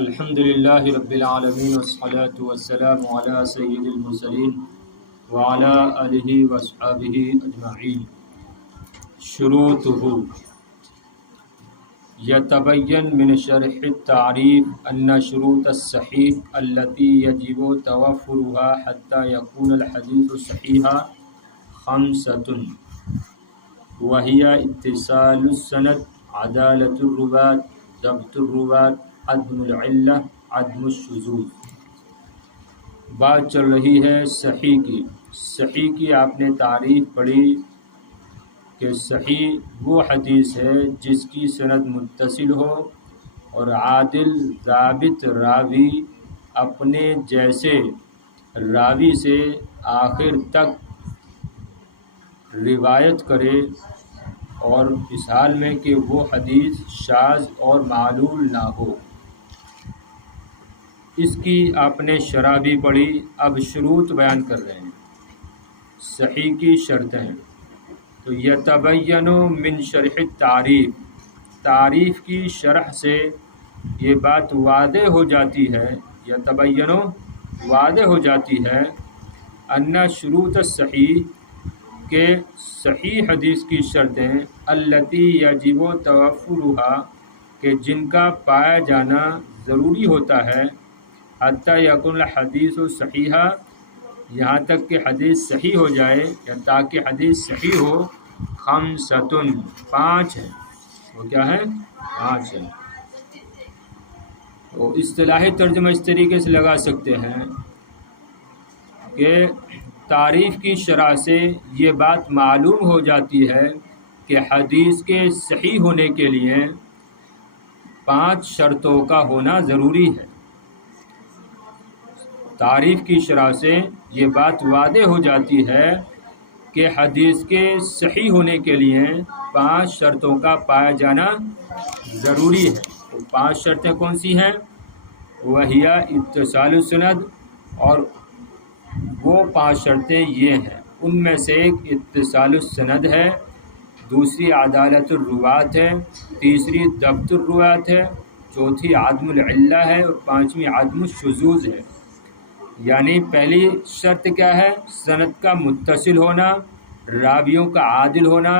الحمد للہ رب العالمین والصلاة والسلام علی سید المرسلین وعلی آلہ وصحبہ اجمعین۔ شروطہ یتبین من شرح التعریف ان شروط الصحیح التي يجب توفرها حتى يكون الحديث صحيحا خمسة، وهي اتصال السند، عدالة الرواة، ضبط الرواة، عدم العلہ، عدم الشذوذ۔ بات چل رہی ہے صحیح کی۔ صحیح کی آپ نے تعریف پڑھی کہ صحیح وہ حدیث ہے جس کی سند متصل ہو اور عادل ضابط راوی اپنے جیسے راوی سے آخر تک روایت کرے، اور اس حال میں کہ وہ حدیث شاذ اور معلول نہ ہو۔ اس کی آپ نے شرح بھی پڑھی، اب شروط بیان کر رہے ہیں۔ صحیح کی شرطیں تو یتبین من شرح التعریف، تعریف کی شرح سے یہ بات واضح ہو جاتی ہے، یتبین واضح ہو جاتی ہے، ان شروط الصحیح کہ صحیح حدیث کی شرطیں، التی یجب توفرها کہ جن کا پایا جانا ضروری ہوتا ہے، حتی یکون الحدیث صحیحا یہاں تک کہ حدیث صحیح ہو جائے یا تاکہ حدیث صحیح ہو، خمسۃ پانچ ہے۔ وہ کیا ہے؟ پانچ ہے۔ تو اصطلاحی ترجمہ اس طریقے سے لگا سکتے ہیں کہ تعریف کی شرح سے یہ بات معلوم ہو جاتی ہے کہ حدیث کے صحیح ہونے کے لیے پانچ شرطوں کا ہونا ضروری ہے۔ تعریف کی شرح سے یہ بات واضح ہو جاتی ہے کہ حدیث کے صحیح ہونے کے لیے پانچ شرطوں کا پایا جانا ضروری ہے۔ وہ پانچ شرطیں کون سی ہیں؟ وہی اتصال السند، اور وہ پانچ شرطیں یہ ہیں، ان میں سے ایک اتصال السند ہے، دوسری عدالت الروات ہے، تیسری ضبط الروات ہے، چوتھی عدم العلہ ہے، اور پانچویں عدم الشذوذ ہے۔ یعنی پہلی شرط کیا ہے؟ سند کا متصل ہونا، راویوں کا عادل ہونا،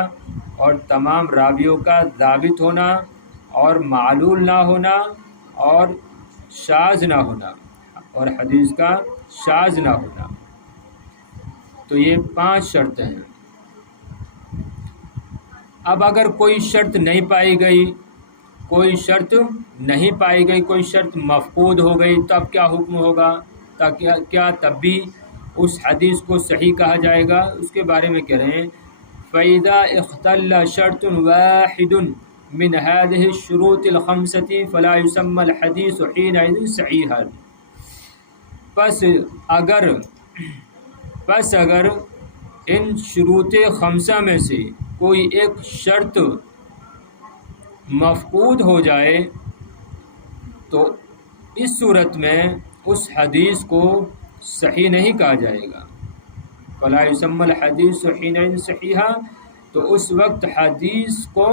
اور تمام راویوں کا ضابط ہونا، اور معلول نہ ہونا، اور شاذ نہ ہونا، اور حدیث کا شاذ نہ ہونا۔ تو یہ پانچ شرطیں ہیں۔ اب اگر کوئی شرط نہیں پائی گئی، کوئی شرط نہیں پائی گئی، کوئی شرط مفقود ہو گئی، تب کیا حکم ہوگا؟ کیا تب بھی اس حدیث کو صحیح کہا جائے گا؟ اس کے بارے میں کہہ رہے ہیں، فَإِذَا اخْتَلَّ شَرْطٌ وَاحِدٌ مِنْ هَذِهِ الشُّرُوطِ الْخَمْسَةِ فَلَا يُسَمَّى الْحَدِيثُ حِينَئِذٍ صَحِيحًا۔ پس اگر ان شروط خمسہ میں سے کوئی ایک شرط مفقود ہو جائے تو اس صورت میں اس حدیث کو صحیح نہیں کہا جائے گا۔ فَلَا يُسَمَّى الْحَدِيثُ حِينَئِذٍ صَحِيحًا، تو اس وقت حدیث کو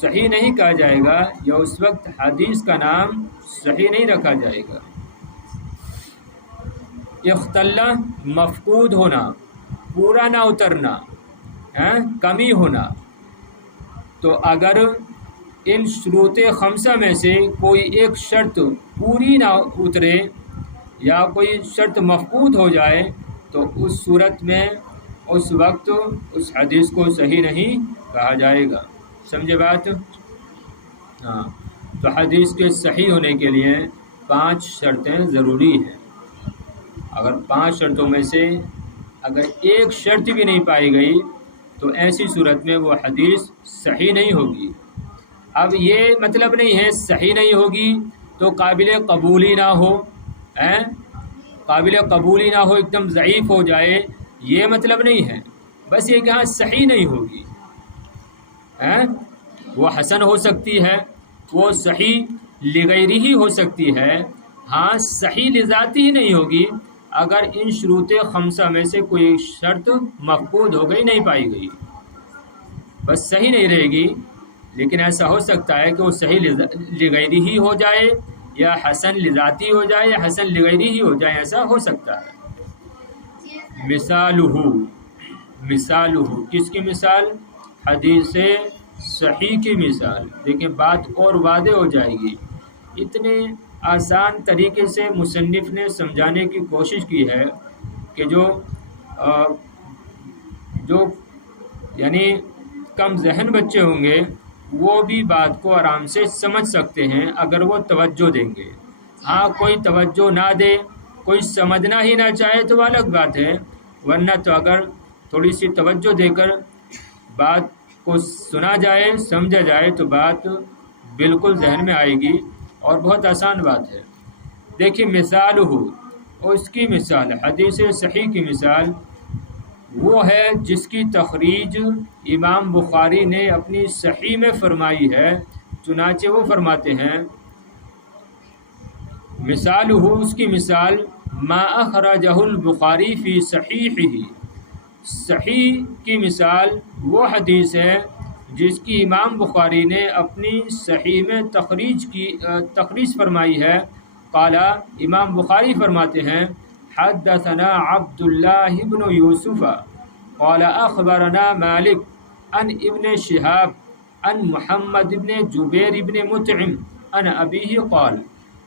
صحیح نہیں کہا جائے گا، یا اس وقت حدیث کا نام صحیح نہیں رکھا جائے گا۔ اختلّ مفقود ہونا، پورا نہ اترنا، کمی ہونا۔ تو اگر ان شروط خمسہ میں سے کوئی ایک شرط پوری نہ اترے یا کوئی شرط مفقود ہو جائے تو اس صورت میں اس وقت اس حدیث کو صحیح نہیں کہا جائے گا۔ سمجھے بات؟ ہاں، تو حدیث کے صحیح ہونے کے لیے پانچ شرطیں ضروری ہیں۔ اگر پانچ شرطوں میں سے اگر ایک شرط بھی نہیں پائی گئی تو ایسی صورت میں وہ حدیث صحیح نہیں ہوگی۔ اب یہ مطلب نہیں ہے صحیح نہیں ہوگی تو قابل قبولی نہ ہو، قابل قبولی نہ ہو، ایک دم ضعیف ہو جائے، یہ مطلب نہیں ہے۔ بس یہ کہ ہاں صحیح نہیں ہوگی، وہ حسن ہو سکتی ہے، وہ صحیح لغیری ہی ہو سکتی ہے، ہاں صحیح لذاتی ہی نہیں ہوگی اگر ان شروط خمسہ میں سے کوئی شرط مفقود ہو گئی، نہیں پائی گئی، بس صحیح نہیں رہے گی۔ لیکن ایسا ہو سکتا ہے کہ وہ صحیح لغیری ہی ہو جائے، یا حسن لذاتی ہو جائے یا حسن لغیری ہی ہو جائے، ایسا ہو سکتا ہے۔ مثالہ کس کی مثال؟ حدیث صحیح کی مثال۔ دیکھیں بات اور واضح ہو جائے گی۔ اتنے آسان طریقے سے مصنف نے سمجھانے کی کوشش کی ہے کہ جو یعنی کم ذہن بچے ہوں گے وہ بھی بات کو آرام سے سمجھ سکتے ہیں اگر وہ توجہ دیں گے۔ ہاں کوئی توجہ نہ دے، کوئی سمجھنا ہی نہ چاہے تو وہ الگ بات ہے، ورنہ تو اگر تھوڑی سی توجہ دے کر بات کو سنا جائے، سمجھا جائے تو بات بالکل ذہن میں آئے گی اور بہت آسان بات ہے۔ دیکھیے مثال ہو، اور اس کی مثال حدیث صحیح کی مثال وہ ہے جس کی تخریج امام بخاری نے اپنی صحیح میں فرمائی ہے۔ چنانچہ وہ فرماتے ہیں مثال ہو، اس کی مثال ما اخرجہ البخاری فی صحیحہ، صحیح کی مثال وہ حدیث ہے جس کی امام بخاری نے اپنی صحیح میں تخریج فرمائی ہے۔ قال امام بخاری فرماتے ہیں حدثنا عبد اللہ بن یوسف قال اخبرنا مالک عن ابن شہاب عن محمد بن جبیر بن مطعم عن ابیہ قال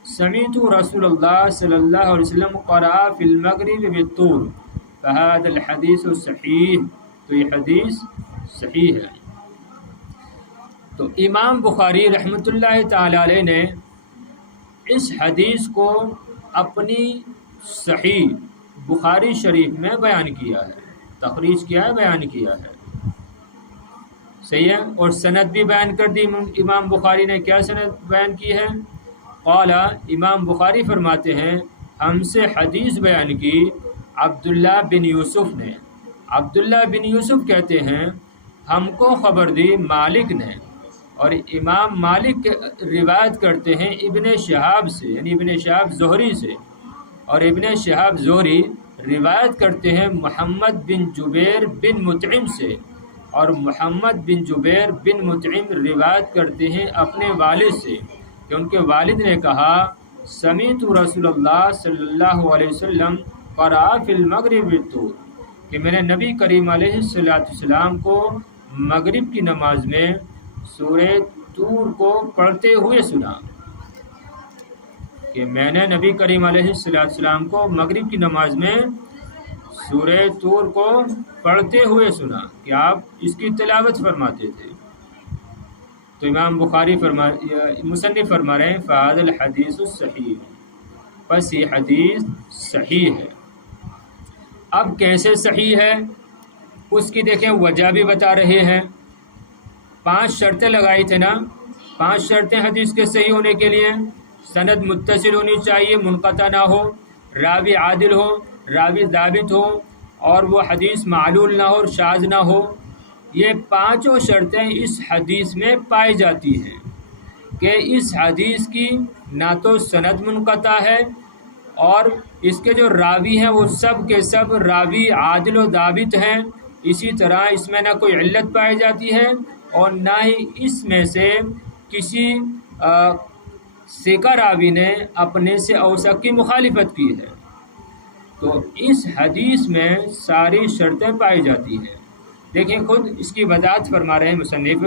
سمعت رسول اللہ صلی اللہ علیہ وسلم قرأ فی المغرب بالطور فهذا الحدیث صحیح۔ تو یہ حدیث صحیح ہے۔ تو امام بخاری رحمۃ اللہ تعالی علیہ نے اس حدیث کو اپنی صحیح بخاری شریف میں بیان کیا ہے، تخریج کیا ہے، بیان کیا ہے، صحیح ہے۔ اور سند بھی بیان کر دی امام بخاری نے۔ کیا سند بیان کی ہے؟ قال امام بخاری فرماتے ہیں ہم سے حدیث بیان کی عبداللہ بن یوسف نے۔ عبداللہ بن یوسف کہتے ہیں ہم کو خبر دی مالک نے، اور امام مالک روایت کرتے ہیں ابن شہاب سے، یعنی ابن شہاب زہری سے، اور ابن شہاب زہری روایت کرتے ہیں محمد بن جبیر بن مطعم سے، اور محمد بن جبیر بن مطعم روایت کرتے ہیں اپنے والد سے کہ ان کے والد نے کہا سمعت رسول اللہ صلی اللہ علیہ وسلم قرأ فی المغرب بالطور، کہ میں نے نبی کریم علیہ السلام کو مغرب کی نماز میں سورہ طور کو پڑھتے ہوئے سنا، کہ میں نے نبی کریم علیہ السلام کو مغرب کی نماز میں سورہ طور کو پڑھتے ہوئے سنا کہ آپ اس کی تلاوت فرماتے تھے۔ تو امام بخاری مصنف فرما رہے ہیں فہذا الحدیث صحیح، پس یہ حدیث صحیح ہے۔ اب کیسے صحیح ہے اس کی دیکھیں وجہ بھی بتا رہے ہیں۔ 5 شرطیں لگائی تھے نا، 5 شرطیں حدیث کے صحیح ہونے کے لیے۔ سند متصل ہونی چاہیے، منقطع نہ ہو، راوی عادل ہو، راوی ضابط ہو، اور وہ حدیث معلول نہ ہو اور شاذ نہ ہو۔ یہ 5 شرطیں اس حدیث میں پائی جاتی ہیں کہ اس حدیث کی نہ تو سند منقطع ہے، اور اس کے جو راوی ہیں وہ سب کے سب راوی عادل و ضابط ہیں۔ اسی طرح اس میں نہ کوئی علت پائی جاتی ہے اور نہ ہی اس میں سے کسی ثقہ راوی نے اپنے سے اوثق کی مخالفت کی ہے۔ تو اس حدیث میں ساری شرطیں پائی جاتی ہیں۔ دیکھیں خود اس کی وضاحت فرما رہے ہیں مصنف،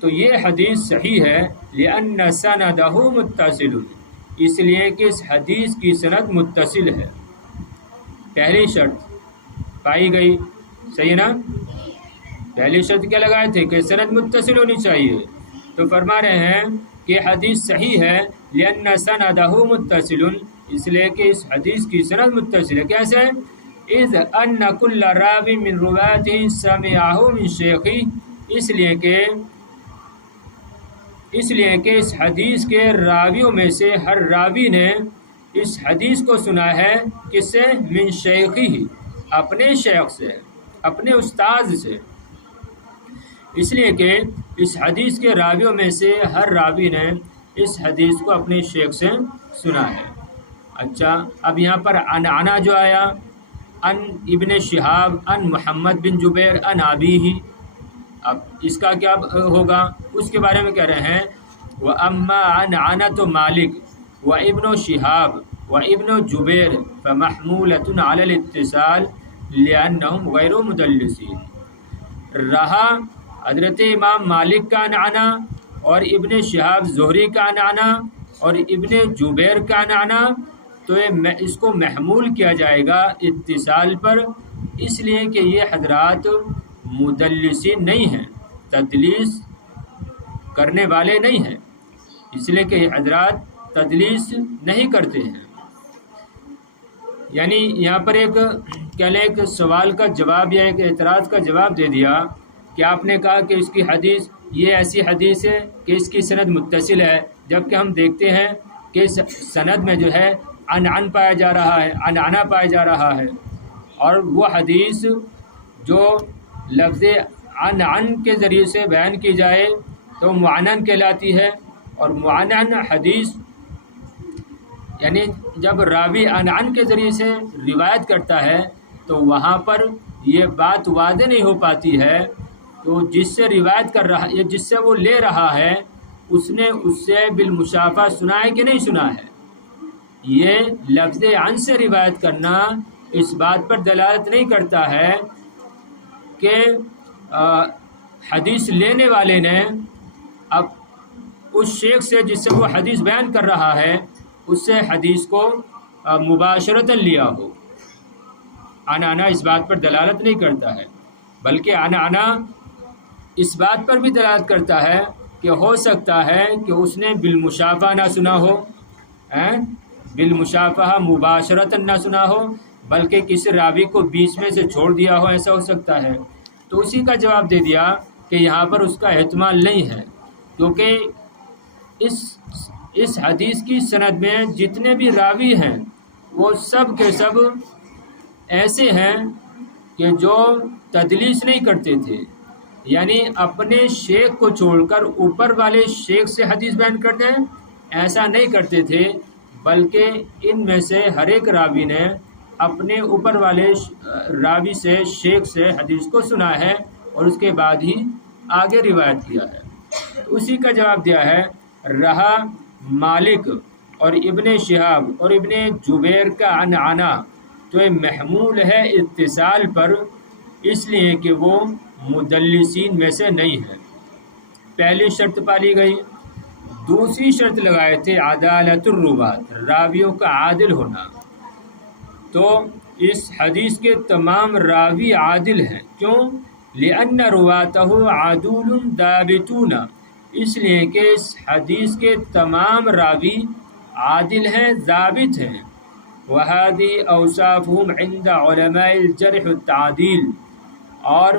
تو یہ حدیث صحیح ہے لأن سندہ متصل، اس لیے کہ اس حدیث کی سند متصل ہے۔ پہلی شرط پائی گئی، صحیح نا؟ پہلی شرط کیا لگائے تھے کہ سند متصل ہونی چاہیے، تو فرما رہے ہیں کہ حدیث صحیح ہے لأن سندہ متصل، اس لیے کہ اس حدیث کی سند متصل ہے۔ کیسے؟ اذ ان کل راوی من روایتہ سمعہ من شیخہ، اس لیے کہ اس حدیث کے راویوں میں سے ہر راوی نے اس حدیث کو سنا ہے، کس سے؟ من شیخہ، اپنے شیخ سے، اپنے استاذ سے۔ اس لیے کہ اس حدیث کے راویوں میں سے ہر راوی نے اس حدیث کو اپنے شیخ سے سنا ہے۔ اچھا، اب یہاں پر عنعنہ جو آیا، ان ابن شہاب ان محمد بن جبیر ان ابیہ، اب اس کا کیا ہوگا؟ اس کے بارے میں کہہ رہے ہیں وَأَمَّا عَنْعَنَةُ مَالِكٍ وَابْنُ شِهَابٍ وَابْنُ جُبَيْرٍ فَمَحْمُولَةٌ عَلَى الْاِتِّصَالِ لِأَنَّهُمْ غَيْرُ مُدَلِّسِينَ۔ رہا حضرت امام مالک کا عنعنہ اور ابن شہاب زہری کا عنعنہ اور ابن جبیر کا عنعنہ، تو اس کو محمول کیا جائے گا اتصال پر، اس لیے کہ یہ حضرات مدلسین نہیں ہیں، تدلیس کرنے والے نہیں ہیں، اس لیے کہ یہ حضرات تدلیس نہیں کرتے ہیں۔ یعنی یہاں پر ایک سوال کا جواب یا ایک اعتراض کا جواب دے دیا کہ آپ نے کہا کہ اس کی حدیث یہ ایسی حدیث ہے کہ اس کی سند متصل ہے، جبکہ ہم دیکھتے ہیں کہ سند میں جو ہے عن پایا جا رہا ہے، عنعنہ پایا جا رہا ہے، اور وہ حدیث جو لفظ عن کے ذریعے سے بیان کی جائے تو معنن کہلاتی ہے، اور معنن حدیث یعنی جب راوی عن کے ذریعے سے روایت کرتا ہے تو وہاں پر یہ بات واضح نہیں ہو پاتی ہے، تو جس سے روایت کر رہا ہے، جس سے وہ لے رہا ہے، اس نے اس سے بالمشافہ سنا ہے کہ نہیں سنا ہے۔ یہ لفظ عن سے روایت کرنا اس بات پر دلالت نہیں کرتا ہے کہ حدیث لینے والے نے اب اس شیخ سے جس سے وہ حدیث بیان کر رہا ہے اس سے حدیث کو مباشرتاً لیا ہو۔ عنعنہ اس بات پر دلالت نہیں کرتا ہے، بلکہ عنعنہ اس بات پر بھی دلالت کرتا ہے کہ ہو سکتا ہے کہ اس نے بالمشافہ نہ سنا ہو، بالمشافہ مباشرتاً نہ سنا ہو، بلکہ کسی راوی کو بیچ میں سے چھوڑ دیا ہو، ایسا ہو سکتا ہے۔ تو اسی کا جواب دے دیا کہ یہاں پر اس کا احتمال نہیں ہے، کیونکہ اس حدیث کی سند میں جتنے بھی راوی ہیں وہ سب کے سب ایسے ہیں کہ جو تدلیس نہیں کرتے تھے، یعنی اپنے شیخ کو چھوڑ کر اوپر والے شیخ سے حدیث بیان کرتے ہیں، ایسا نہیں کرتے تھے، بلکہ ان میں سے ہر ایک راوی نے اپنے اوپر والے راوی سے، شیخ سے حدیث کو سنا ہے اور اس کے بعد ہی آگے روایت کیا ہے۔ اسی کا جواب دیا ہے۔ رہا مالک اور ابن شہاب اور ابن جبیر کا عنعنہ، تو یہ محمول ہے اتصال پر، اس لیے کہ وہ مدلسین میں سے نہیں ہے۔ پہلی شرط پالی گئی۔ دوسری شرط لگائے تھے عدالت الروات، راویوں کا عادل ہونا۔ تو اس حدیث کے تمام راوی عادل ہیں، کیوں؟ لأن رواتہ عدول ضابطون، اس لیے کہ اس حدیث کے تمام راوی عادل ہیں، ضابط ہیں۔ وَهَذِهِ أَوْصَافُهُمْ عِنْدَ عُلَمَاءِ الْجَرْحِ وَالتَّعْدِيلِ، اور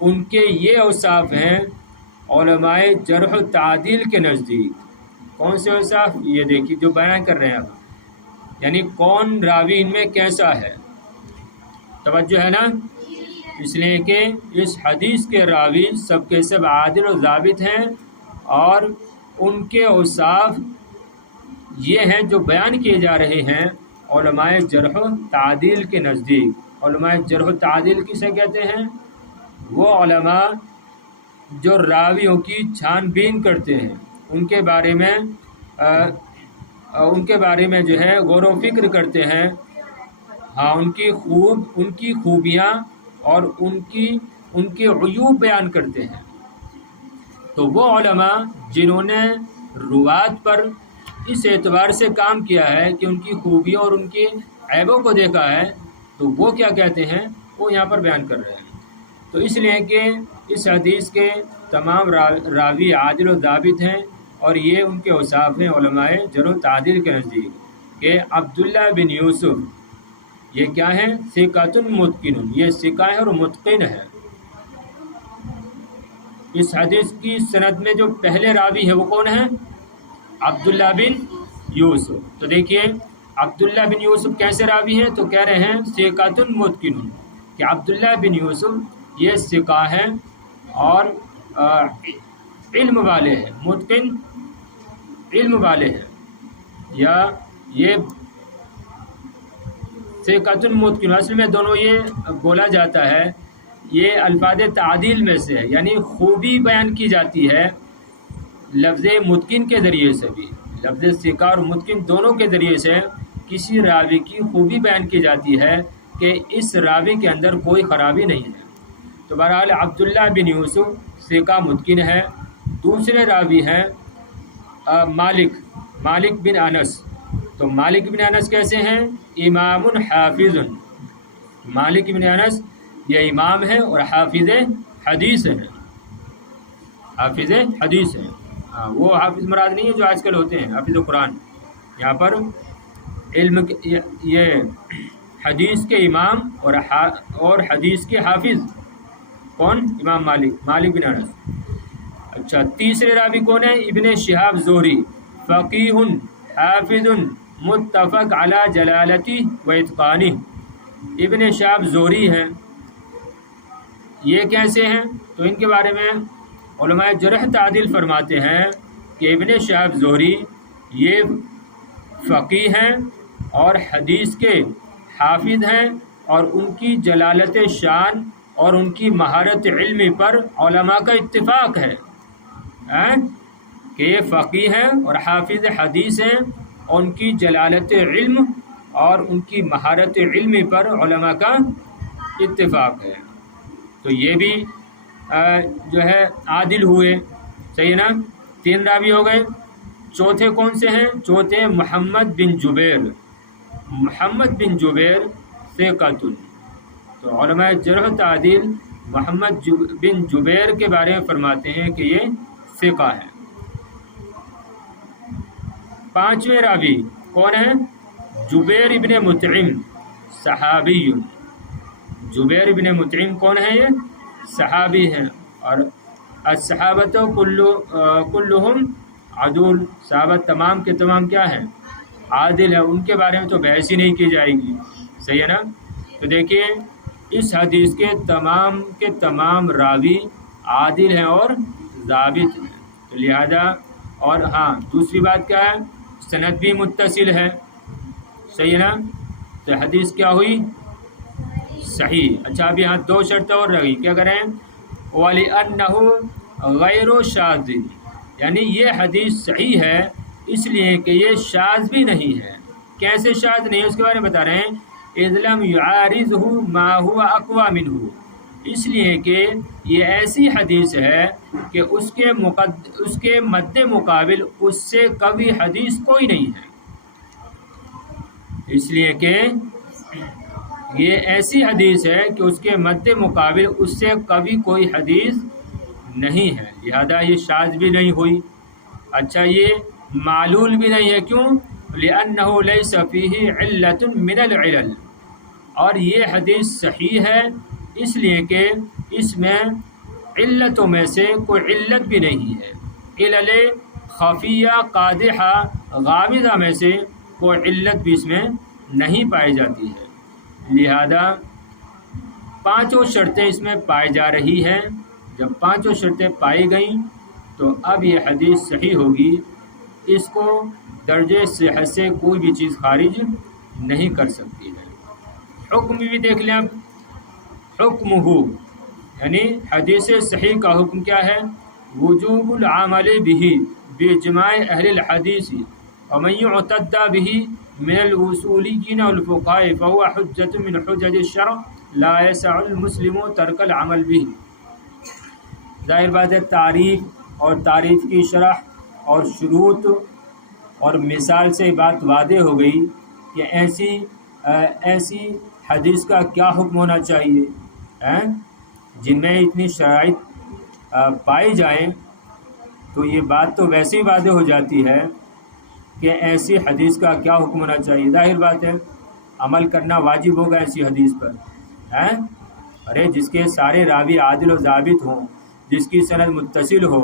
ان کے یہ اوصاف ہیں علماء جرح و تعدیل کے نزدیک۔ کون سے اوصاف؟ یہ دیکھیے جو بیان کر رہے ہیں آپ، یعنی کون راوی ان میں کیسا ہے، توجہ ہے نا؟ اس لیے کہ اس حدیث کے راوی سب کے سب عادل و ضابط ہیں، اور ان کے اوصاف یہ ہیں جو بیان کیے جا رہے ہیں علماء جرح و تعدیل کے نزدیک۔ علماء جرح و تعدیل کسے کہتے ہیں؟ وہ علماء جو راویوں کی چھان بین کرتے ہیں، ان کے بارے میں جو ہے غور و فکر کرتے ہیں، ہاں ان کی خوبیاں اور ان کے عیوب بیان کرتے ہیں۔ تو وہ علماء جنہوں نے روات پر اس اعتبار سے کام کیا ہے کہ ان کی خوبیوں اور ان کی عیبوں کو دیکھا ہے، تو وہ کیا کہتے ہیں، وہ یہاں پر بیان کر رہے ہیں۔ تو اس لیے کہ اس حدیث کے تمام راوی عادل و ضابط ہیں، اور یہ ان کے اوصاف ہیں علماء جرح و تعدیل کے نزدیک کہ عبداللہ بن یوسف یہ کیا ہیں؟ ثقۃ متقن، یہ ثقہ ہے اور متقن ہے۔ اس حدیث کی سند میں جو پہلے راوی ہے وہ کون ہیں؟ عبداللہ بن یوسف۔ تو دیکھیے عبداللہ بن یوسف کیسے راوی ہیں؟ تو کہہ رہے ہیں ثقۃ متقن، کہ عبداللہ بن یوسف یہ ثقہ ہیں اور علم والے ہیں، متقن علم والے ہیں، یا یہ ثقۃ متقن، اصل میں دونوں یہ بولا جاتا ہے، یہ الفاظ تعدیل میں سے ہے، یعنی خوبی بیان کی جاتی ہے، لفظ متقن کے ذریعے سے بھی، لفظ ثقہ اور متقن دونوں کے ذریعے سے کسی راوی کی خوبی بیان کی جاتی ہے کہ اس راوی کے اندر کوئی خرابی نہیں ہے۔ تو بہرحال عبداللہ بن یوسف ثقہ متقن ہے۔ دوسرے راوی ہیں مالک بن انس۔ تو مالک بن انس کیسے ہیں؟ امام حافظ۔ مالک بن انس یہ امام ہے اور حافظ حدیث ہے، حافظ حدیث ہے۔ وہ حافظ مراد نہیں ہے جو آج کل ہوتے ہیں حافظ قرآن، یہاں پر علم یہ حدیث کے امام اور حدیث کے حافظ کون؟ امام مالک بن انس۔ اچھا، تیسرے راوی کون ہے؟ ابن شہاب زہری، فقیہ حافظ متفق علی جلالتی و اتقانی۔ ابن شہاب زہری ہیں، یہ کیسے ہیں؟ تو ان کے بارے میں علماء جرح تعدیل فرماتے ہیں کہ ابن شہاب زہری یہ فقیہ ہیں اور حدیث کے حافظ ہیں، اور ان کی جلالت شان اور ان کی مہارت علمی پر علماء کا اتفاق ہے کہ یہ فقیہ ہیں اور حافظ حدیث ہیں، اور ان کی جلالت علم اور ان کی مہارت علمی پر علماء کا اتفاق ہے۔ تو یہ بھی جو ہے عادل ہوئے، صحیح نا؟ 3 راوی ہو گئے۔ چوتھے کون سے ہیں؟ چوتھے محمد بن جبیر۔ محمد بن جبیر ثقۃ۔ تو علماء جرح و تعدیل محمد بن جبیر کے بارے میں فرماتے ہیں کہ یہ ثقہ ہے۔ 5ویں راوی کون ہے؟ جبیر ابن مطعم، صحابی۔ جبیر ابن مطعم کون ہے؟ یہ صحابی ہیں، اور الصحابۃ کلہم عدول، صحابہ تمام کے تمام کیا ہیں؟ عادل ہے۔ ان کے بارے میں تو بحث ہی نہیں کی جائے گی، صحیح ہے نا؟ تو دیکھیے اس حدیث کے تمام راوی عادل ہیں اور ضابط ہیں، تو لہذا اور ہاں دوسری بات کیا ہے؟ سند بھی متصل ہے، صحیح ہے نا؟ تو حدیث کیا ہوئی؟ صحیح۔ اچھا، اب یہاں 2 شرطیں اور رہی، کیا کریں؟ وَلِأَنَّهُ غَيْرُ شَاذٍ، یعنی یہ حدیث صحیح ہے اس لیے کہ یہ شاذ بھی نہیں ہے۔ کیسے شاذ نہیں ہے اس کے بارے میں بتا رہے ہیں، اِذْ لَمْ يُعَارِضْهُ مَا هُوَ أَقْوَى مِنْهُ، اس لیے کہ یہ ایسی حدیث ہے کہ اس کے مد مقابل اس سے قوی حدیث کوئی نہیں ہے۔ اس لیے کہ یہ ایسی حدیث ہے کہ اس کے مد مقابل اس سے قوی کوئی حدیث نہیں ہے، لہذا یہ شاذ بھی نہیں ہوئی۔ اچھا، یہ معلول بھی نہیں ہے، کیوں؟ لِأَنَّهُ لَيْسَ فِيهِ عِلَّةٌ مِّنَ الْعِلَلِ، اور یہ حدیث صحیح ہے اس لیے کہ اس میں علتوں میں سے کوئی علت بھی نہیں ہے، علل خفیہ قادحہ غامضہ میں سے کوئی علت بھی اس میں نہیں پائی جاتی ہے، لہذا 5 شرطیں اس میں پائی جا رہی ہیں۔ جب 5 شرطیں پائی گئیں تو اب یہ حدیث صحیح ہوگی، اس کو درجے صحت سے کوئی بھی چیز خارج نہیں کر سکتی ہے۔ حکم بھی دیکھ لیں اب، حکم ہو یعنی حدیث صحیح کا حکم کیا ہے؟ وجوب العمل به باجماع اہل الحدیث ومن يعتد به من الاصوليين والفقهاء فهو حجة من حجج الشرع لا يسع المسلم ترک العمل به۔ ظاہر بات ہے تعریف اور تعریف کی شرح اور شروط اور مثال سے بات واضح ہو گئی کہ ایسی حدیث کا کیا حکم ہونا چاہیے، جن میں اتنی شرائط پائی جائیں، تو یہ بات تو ویسے ہی واضح ہو جاتی ہے کہ ایسی حدیث کا کیا حکم ہونا چاہیے۔ ظاہر بات ہے عمل کرنا واجب ہوگا ایسی حدیث پر، ارے جس کے سارے راوی عادل و ضابط ہوں، جس کی سند متصل ہو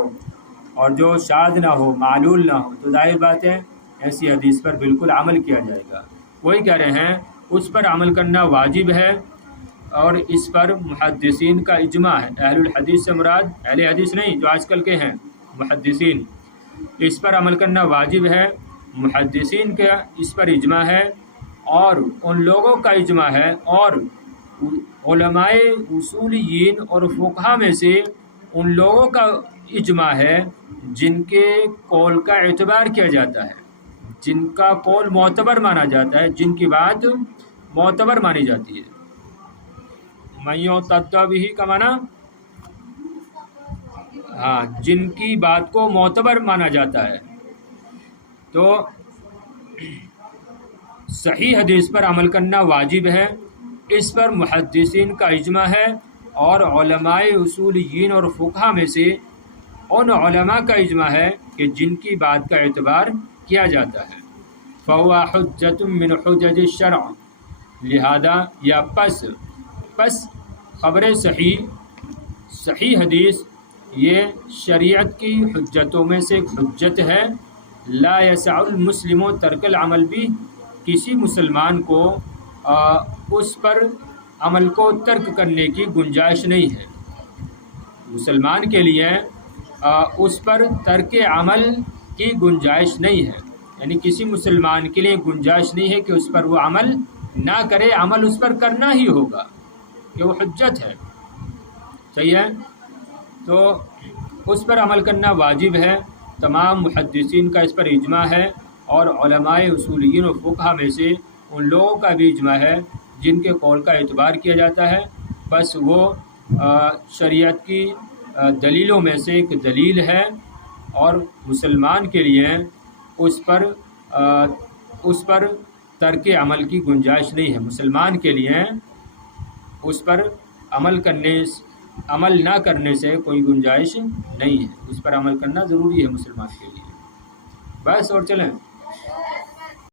اور جو شاذ نہ ہو، معلول نہ ہو، تو ظاہر بات ہے ایسی حدیث پر بالکل عمل کیا جائے گا۔ وہی کہہ رہے ہیں اس پر عمل کرنا واجب ہے، اور اس پر محدثین کا اجماع ہے۔ اہل الحدیث سے مراد اہل حدیث نہیں جو آج کل کے ہیں، محدثین، اس پر عمل کرنا واجب ہے، محدثین کا اس پر اجماع ہے، اور ان لوگوں کا اجماع ہے، اور علماء اصولیین اور فقہا میں سے ان لوگوں کا اجماع ہے جن کے قول کا اعتبار کیا جاتا ہے، جن کا قول معتبر مانا جاتا ہے، جن کی بات معتبر مانی جاتی ہے۔ من یعتد بہ کا معنی جن کی بات کو معتبر مانا جاتا ہے۔ تو صحیح حدیث پر عمل کرنا واجب ہے، اس پر محدثین کا اجماع ہے، اور علماء اصولیین اور فقہا میں سے ان علماء کا اجماع ہے کہ جن کی بات کا اعتبار کیا جاتا ہے۔ فَهُوَ حُجَّةٌ مِّنْ حُجَجِ الشَّرْعِ، لہذا یا پس خبر صحیح حدیث یہ شریعت کی حجتوں میں سے ایک حجت ہے۔ لا یسع المسلم ترک العمل بھی، کسی مسلمان کو اس پر عمل کو ترک کرنے کی گنجائش نہیں ہے۔ مسلمان کے لیے اس پر ترک عمل کی گنجائش نہیں ہے، یعنی کسی مسلمان کے لیے گنجائش نہیں ہے کہ اس پر وہ عمل نہ کرے، عمل اس پر کرنا ہی ہوگا کہ وہ حجت ہے۔ صحیح ہے، تو اس پر عمل کرنا واجب ہے۔ تمام محدثین کا اس پر اجماع ہے، اور علماء اصولیین و فقہا میں سے ان لوگوں کا بھی اجماع ہے جن کے قول کا اعتبار کیا جاتا ہے۔ بس وہ شریعت کی دلیلوں میں سے ایک دلیل ہے، اور مسلمان کے لیے اس پر ترک عمل کی گنجائش نہیں ہے۔ مسلمان کے لیے اس پر عمل نہ کرنے سے کوئی گنجائش نہیں ہے، اس پر عمل کرنا ضروری ہے مسلمان کے لیے۔ بس اور چلیں۔